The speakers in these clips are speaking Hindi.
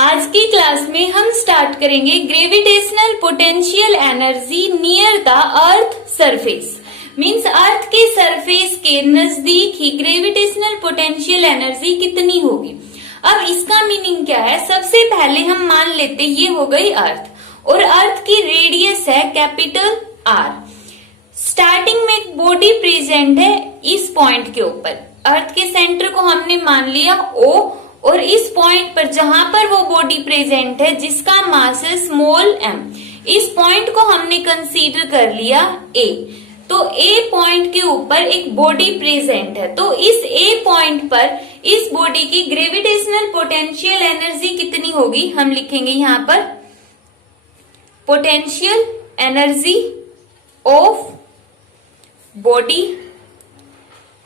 आज की क्लास में हम स्टार्ट करेंगे gravitational potential energy near the earth surface. Means earth के सरफेस के नजदीक ही ग्रेविटेशनल पोटेंशियल एनर्जी कितनी होगी। अब इसका मीनिंग क्या है, सबसे पहले हम मान लेते ये हो गई अर्थ और अर्थ की रेडियस है कैपिटल आर। स्टार्टिंग में एक बॉडी प्रेजेंट है इस पॉइंट के ऊपर, अर्थ के सेंटर को हमने मान लिया O और इस पॉइंट पर जहां पर वो बॉडी प्रेजेंट है जिसका मास है स्मॉल m, इस पॉइंट को हमने कंसीडर कर लिया A। तो A पॉइंट के ऊपर एक बॉडी प्रेजेंट है, तो इस A पॉइंट पर इस बॉडी की ग्रेविटेशनल पोटेंशियल एनर्जी कितनी होगी, हम लिखेंगे यहां पर potential energy of body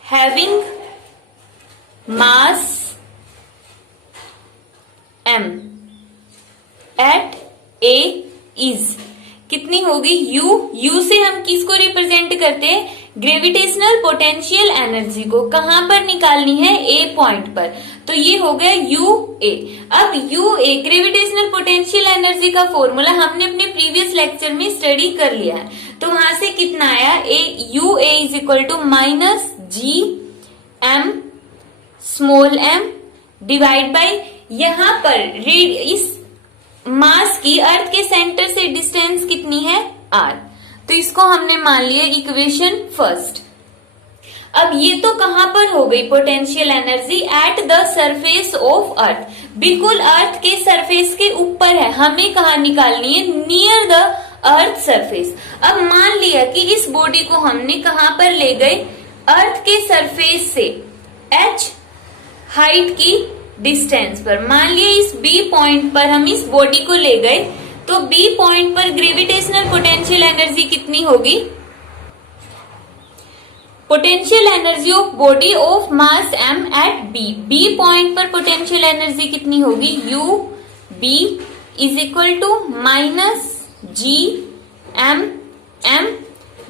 having mass m at A is कितनी होगी U से हम किसको रिप्रेजेंट करते हैं, ग्रेविटेशनल पोटेंशियल एनर्जी को। कहां पर निकालनी है, A पॉइंट पर, तो ये हो गया UA। अब UA ग्रेविटेशनल पोटेंशियल एनर्जी का फॉर्मूला हमने अपने प्रीवियस लेक्चर में स्टडी कर लिया है, तो वहां से कितना आया, UA is equal to minus G m small m divide by यहां पर इस मास की अर्थ के सेंटर से डिस्टेंस कितनी है r, तो इसको हमने मान लिया इक्वेशन फर्स्ट। अब ये तो कहां पर हो गई potential energy, at the surface of earth, बिल्कुल अर्थ के सरफेस के ऊपर है, हमें कहा निकालनी है, नियर द अर्थ सरफेस। अब मान लिया कि इस बॉडी को हमने कहां पर ले गए, अर्थ के सरफेस से h हाइट की डिस्टेंस पर। मान लिया इस B पॉइंट पर हम इस बॉडी को ले गए, तो B पॉइंट पर ग्रेविटेशनल पोटेंशियल एनर्जी कितनी होगी, potential energy of body of mass m at B point पर पोटेंशियल एनर्जी कितनी होगी, UB is equal to minus G m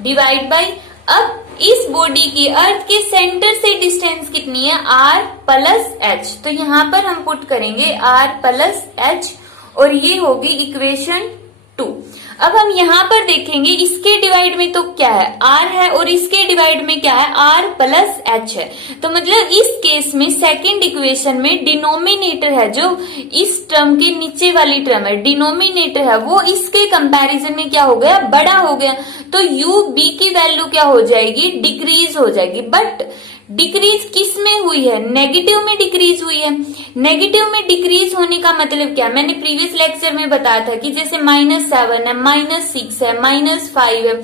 divide by, अब इस बॉडी की अर्थ के सेंटर से डिस्टेंस कितनी है, r प्लस h, तो यहां पर हम पुट करेंगे r प्लस h और ये होगी इक्वेशन 2। अब हम यहां पर देखेंगे इसके डिवाइड में तो क्या है, r है और इसके डिवाइड में क्या है, r प्लस h है, तो मतलब इस केस में सेकंड इक्वेशन में डिनोमिनेटर है, जो इस टर्म के नीचे वाली टर्म है, डिनोमिनेटर है, वो इसके कंपैरिजन में क्या हो गया, बड़ा हो गया, तो UB की वैल्यू क्या हो जाएगी, डिक्रीज हो जाएगी। बट डिक्रीज किस में हुई है, नेगेटिव में डिक्रीज हुई है। नेगेटिव में डिक्रीज होने का मतलब क्या, मैंने प्रीवियस लेक्चर में बताया था कि जैसे -7 है, -6 है, -5 है,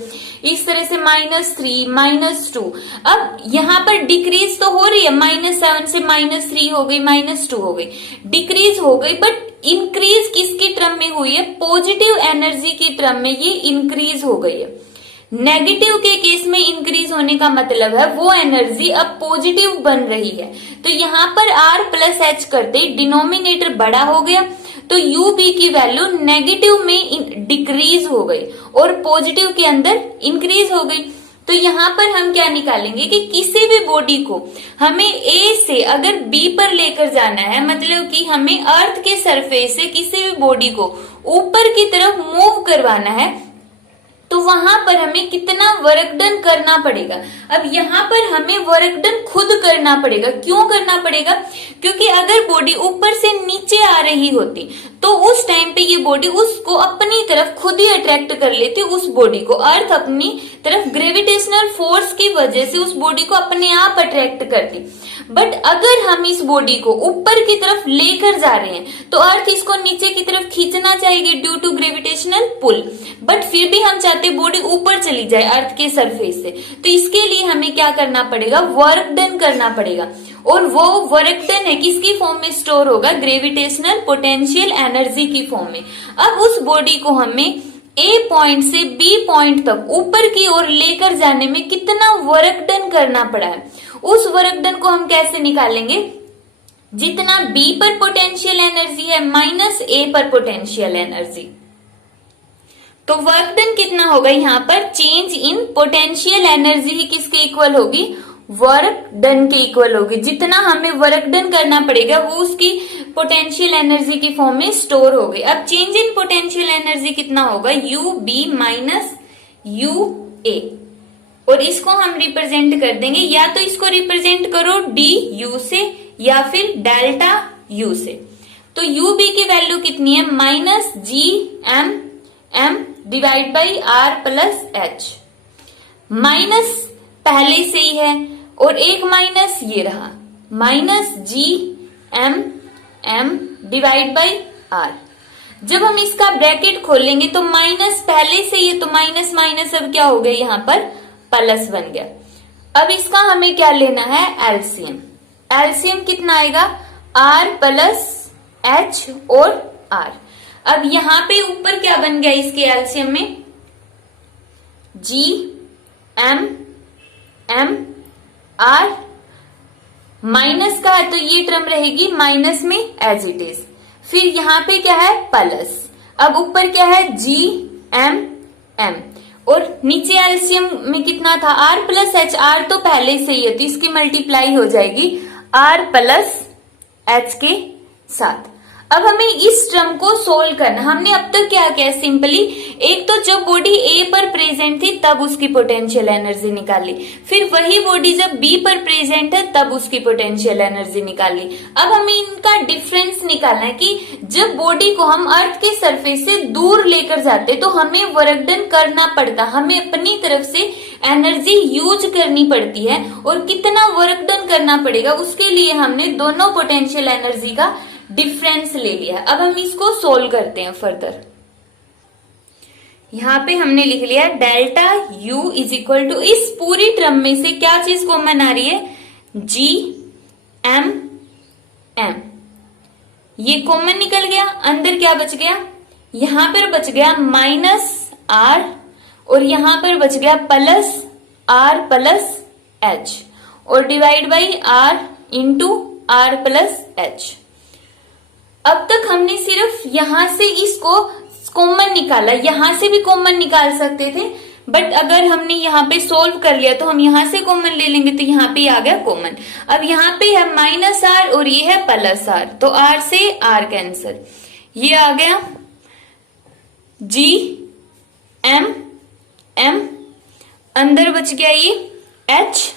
इस तरह से -3, -2। अब यहाँ पर डिक्रीज तो हो रही है, -7 से -3 हो गई, -2 हो गई, डिक्रीज हो गई, बट इंक्रीज किसकी टर्म में हुई है, पॉजिटिव एनर्जी की टर्म में ये इंक्रीज हो गई है। नेगेटिव के केस में इंक्रीज होने का मतलब है वो एनर्जी अब पॉजिटिव बन रही है, तो यहाँ पर r प्लस h करते डिनोमिनेटर बड़ा हो गया, तो UB की वैल्यू नेगेटिव में डिक्रीज हो गई और पॉजिटिव के अंदर इंक्रीज हो गई। तो यहाँ पर हम क्या निकालेंगे कि किसी भी बॉडी को हमें A से अगर B पर लेकर जाना है, मतलब कि हमें अर्थ के सरफेस से किसी भी बॉडी को ऊपर की तरफ मूव करवाना है, तो वहां पर हमें कितना वर्क डन करना पड़ेगा। अब यहाँ पर हमें वर्क डन खुद करना पड़ेगा। क्यों करना पड़ेगा, क्योंकि अगर बॉडी ऊपर से नीचे आ रही होती तो उस टाइम पे ये बॉडी उसको अपनी तरफ खुद ही अट्रैक्ट कर लेती, उस बॉडी को अर्थ अपनी तरफ ग्रेविटेशनल फोर्स की वजह से उस बॉडी को अपने आप अट्रैक्ट करती। बट अगर हम इस बॉडी को ऊपर की तरफ लेकर जा रहे हैं तो अर्थ इसको नीचे की तरफ खींचना चाहेगी due to gravitational pull, but फिर भी हम चाहते बॉडी ऊपर चली जाए अर्थ के सरफेस से, तो इसके लिए हमें क्या करना पड़ेगा, वर्क डन करना पड़ेगा। और वो वर्क डन है किसकी फॉर्म में स्टोर होगा, ग्रेविटेशनल पोटेंशियल एनर्जी की फॉर्म में। अब उस बॉडी को हमें A पॉइंट से B पॉइंट तक ऊपर की ओर लेकर जाने में कितना वर्क डन करना पड़ा है, उस वर्क डन को हम कैसे निकालेंगे, जितना B पर पोटेंशियल एनर्जी है माइनस A पर पोटेंशियल एनर्जी, तो वर्क डन कितना होगा, यहाँ पर चेंज इन पोटेंशियल एनर्जी ही किसके इक्वल होगी, वर्क डन के इक्वल होगी। जितना हमें वर्क डन करना पड़ेगा वो उसकी पोटेंशियल एनर्जी की फॉर्म में स्टोर हो गई। अब चेंज इन पोटेंशियल एनर्जी कितना होगा, you B minus U A, और इसको हम रिप्रेजेंट कर देंगे, या तो इसको रिप्रेजेंट करो डी यू से या फिर डेल्टा यू से। तो यू बी की वैल्यू कितनी है, minus G M M divide by R plus H. Minus पहले से ही है और एक माइनस ये रहा, minus G M M divide by R. जब हम इसका ब्रैकेट खोलेंगे तो माइनस पहले से ही, तो माइनस माइनस अब क्या हो गया, यहां पर प्लस बन गया। अब इसका हमें क्या लेना है, एलसीएम। एलसीएम कितना आएगा, आर प्लस एच और आर। अब यहां पे ऊपर क्या बन गया इसके एलसीएम में, G M M R, minus का है तो ये टर्म रहेगी माइनस में एज इट इज। फिर यहाँ पे क्या है, प्लस। अब ऊपर क्या है, जी एम एम, और नीचे एलसीएम में कितना था, आर प्लस एच। आर तो पहले से ही है तो इसकी मल्टीप्लाई हो जाएगी आर प्लस एच के साथ। अब हमें इस टर्म को सोल्व करना। हमने अब तक क्या किया, सिंपली एक तो जब बॉडी ए पर प्रेजेंट थी तब उसकी पोटेंशियल एनर्जी निकाली, फिर वही बॉडी जब बी पर प्रेजेंट है तब उसकी पोटेंशियल एनर्जी निकाली। अब हमें इनका डिफरेंस निकालना है कि जब बॉडी को हम अर्थ के सरफेस से दूर लेकर जाते तो हमें वर्क डन करना पड़ता, हमें अपनी तरफ से एनर्जी यूज करनी पड़ती है, और कितना वर्क डन करना पड़ेगा उसके लिए हमने दोनों पोटेंशियल एनर्जी का डिफरेंस ले लिया है। अब हम इसको सोल्व करते हैं फर्दर। यहां पे हमने लिख लिया delta U is equal to, इस पूरी टर्म में से क्या चीज कॉमन आ रही है, जी एम एम, ये कॉमन निकल गया। अंदर क्या बच गया, यहां पर बच गया माइनस आर, और यहां पर बच गया प्लस आर प्लस एच, और divide by R into R plus H. अब तक हमने सिर्फ यहां से इसको कॉमन निकाला, यहां से भी कॉमन निकाल सकते थे, बट अगर हमने यहाँ पे सोल्व कर लिया तो हम यहां से कॉमन ले लेंगे, तो यहाँ पे आ गया कॉमन। अब यहाँ पे है माइनस आर और ये है प्लस आर, तो आर से आर कैंसिल, ये आ गया जी एम एम, अंदर बच गया ये एच,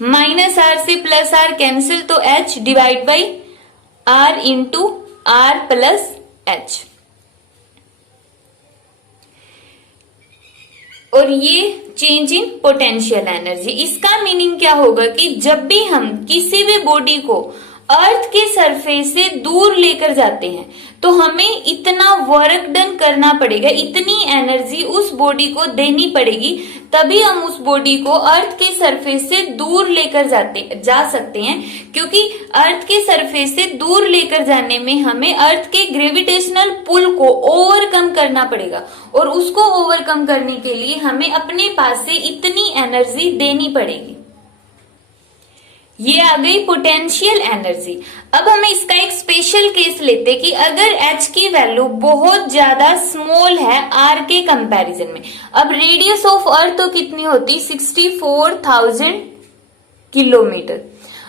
माइनस आर से प्लस आर कैंसिल, तो H divide by R into R plus H. और ये चेंज इन पोटेंशियल एनर्जी, इसका मीनिंग क्या होगा कि जब भी हम किसी भी बॉडी को अर्थ के सरफेस से दूर लेकर जाते हैं तो हमें इतना वर्क डन करना पड़ेगा, इतनी एनर्जी उस बॉडी को देनी पड़ेगी, तभी हम उस बॉडी को अर्थ के सरफेस से दूर लेकर जा सकते हैं। क्योंकि अर्थ के सरफेस से दूर लेकर जाने में हमें अर्थ के ग्रेविटेशनल पुल को ओवरकम करना पड़ेगा, और उसको ओवरकम करने के लिए हमें अपने पास से इतनी एनर्जी देनी पड़ेगी। ये आ गई पोटेंशियल एनर्जी। अब हमें इसका एक स्पेशल केस लेते कि अगर H की वैल्यू बहुत ज्यादा स्मॉल है R के कंपैरिजन में। अब रेडियस ऑफ अर्थ तो कितनी होती, 64,000 किलोमीटर।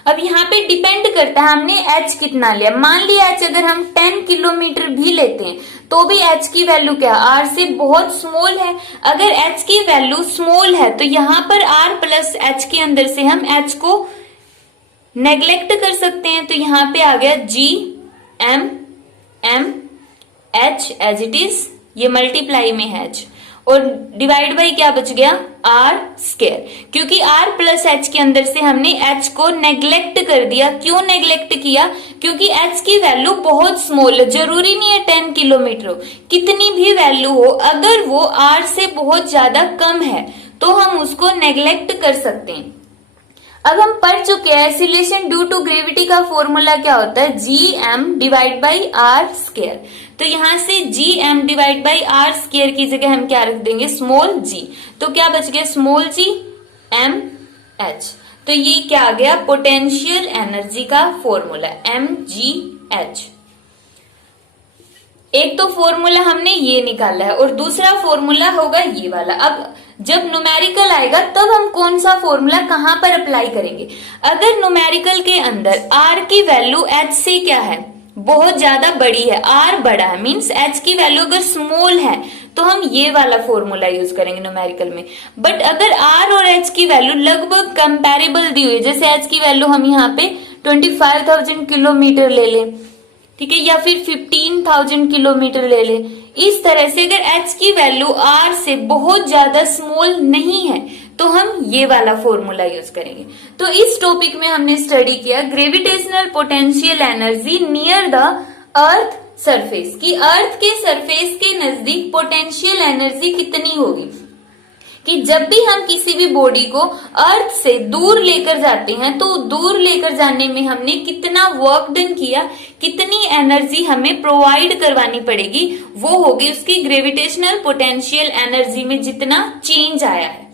अब यहाँ पे डिपेंड करता है हमने H कितना लिया। मान लिया H अगर हम 10 किलोमीटर भी लेते हैं तो भी H की वैल्यू क्या, R से बहुत स्मॉल है। अगर H की वैल्यू स्मॉल है तो यहाँ पर R प्लस H के अंदर से हम H को नेग्लेक्ट कर सकते हैं, तो यहां पे आ गया G M M H as it is, ये मल्टीप्लाई में है H, और डिवाइड बाई क्या बच गया, R स्क्वायर। क्योंकि R प्लस H के अंदर से हमने H को नेग्लेक्ट कर दिया। क्यों नेग्लेक्ट किया, क्योंकि H की वैल्यू बहुत स्मॉल है, जरूरी नहीं है 10 किलोमीटर हो, कितनी भी वैल्यू हो, अगर वो R से बहुत ज्यादा कम है तो हम उसको नेग्लेक्ट कर सकते हैं। अब हम पढ़ चुके हैं एक्सीलरेशन ड्यू टू ग्रेविटी का फॉर्मूला क्या होता है, G M divide by R square. तो यहां से G M divide by R square की जगह हम क्या रख देंगे, स्मॉल जी, तो क्या बच गया, स्मॉल जी एम एच। तो ये क्या आ गया, पोटेंशियल एनर्जी का फॉर्मूला एम जी एच। एक तो फॉर्मूला हमने ये निकाला है और दूसरा फॉर्मूला होगा ये वाला। अब जब न्यूमेरिकल आएगा तब हम कौन सा फॉर्मूला कहां पर अप्लाई करेंगे। अगर न्यूमेरिकल के अंदर r की वैल्यू h से क्या है, बहुत ज्यादा बड़ी है, r बड़ा है, मींस h की वैल्यू अगर स्मॉल है तो हम ये वाला फॉर्मूला यूज करेंगे न्यूमेरिकल में। बट अगर r और h की वैल्यू लगभग कंपैरेबल दी हुई है, जैसे h की वैल्यू हम यहाँ पे 25,000 किलोमीटर ले लें, ठीक है, या फिर 15,000 किलोमीटर ले लें, इस तरह से अगर h की वैल्यू r से बहुत ज्यादा स्मॉल नहीं है तो हम ये वाला फॉर्मूला यूज करेंगे। तो इस टॉपिक में हमने स्टडी किया gravitational potential energy near the earth surface, कि अर्थ के सरफेस के नजदीक पोटेंशियल एनर्जी कितनी होगी, कि जब भी हम किसी भी बॉडी को अर्थ से दूर लेकर जाते हैं तो दूर लेकर जाने में हमने कितना वर्क डन किया, कितनी एनर्जी हमें प्रोवाइड करवानी पड़ेगी, वो होगी उसकी ग्रेविटेशनल पोटेंशियल एनर्जी में जितना चेंज आया है।